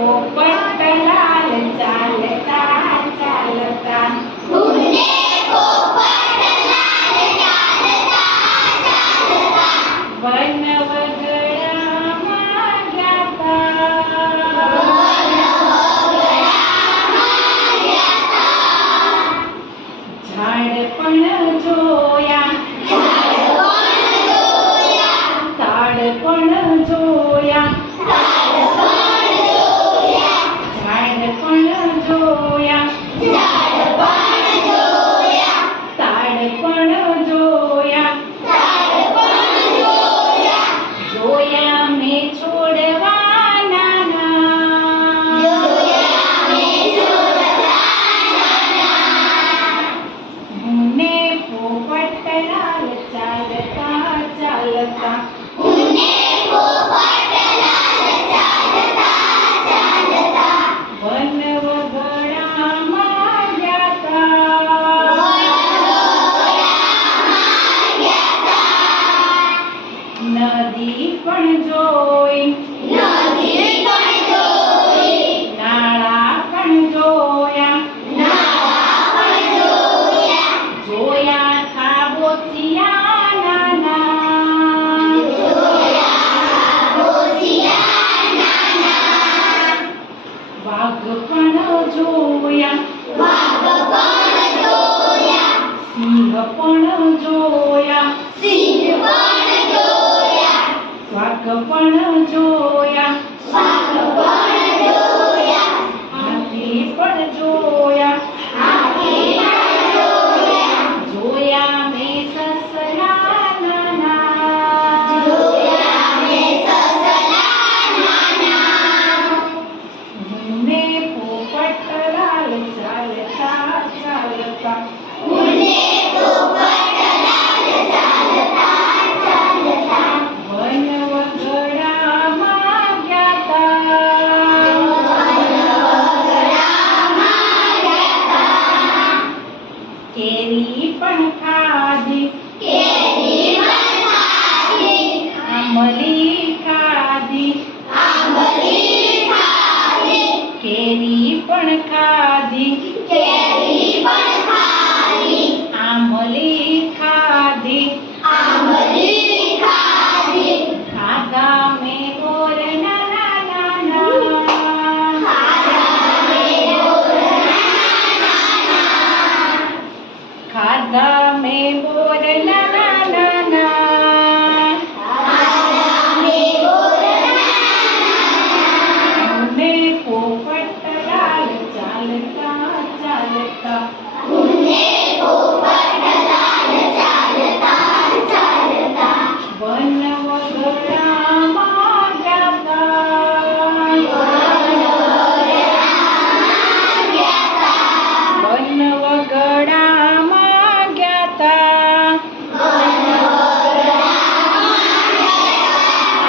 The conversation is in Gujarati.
પોપટલાલ ચાલતા ચાલતા ઉને પોપટલાલ ચાલતા ચાલતા વન વગડામાં ગયા ઝાડ પણ જોયા તાડ પણ જોયા ઝાડ પણ જોયા તાડ પણ જોયા જોયા મેં છોડવાના મુને પોપટલાલ ચાલતા ચાલતા વન વગડામાં ગયા નદી પણ જોઈ નાળા પણ જોયા ખાબોચિયા નાના વાઘ પણ જોયા સિંહ પણ જોયા વાઘ પણ જોયા હાથી પણ જોયા મેં સસલા નાના મુને પોપટલાલ ચાલતા ચાલતા વન વગડામાં ગયા કેરી પણ ખાધી આંબલી ખાધી કેરી પણ ખાધી આંબલી ખાધી ખાધા મેં બોર નાના નાના ખાધા મેં બોર નાના નાના મુને પોપટલાલ ચાલતા ચાલતા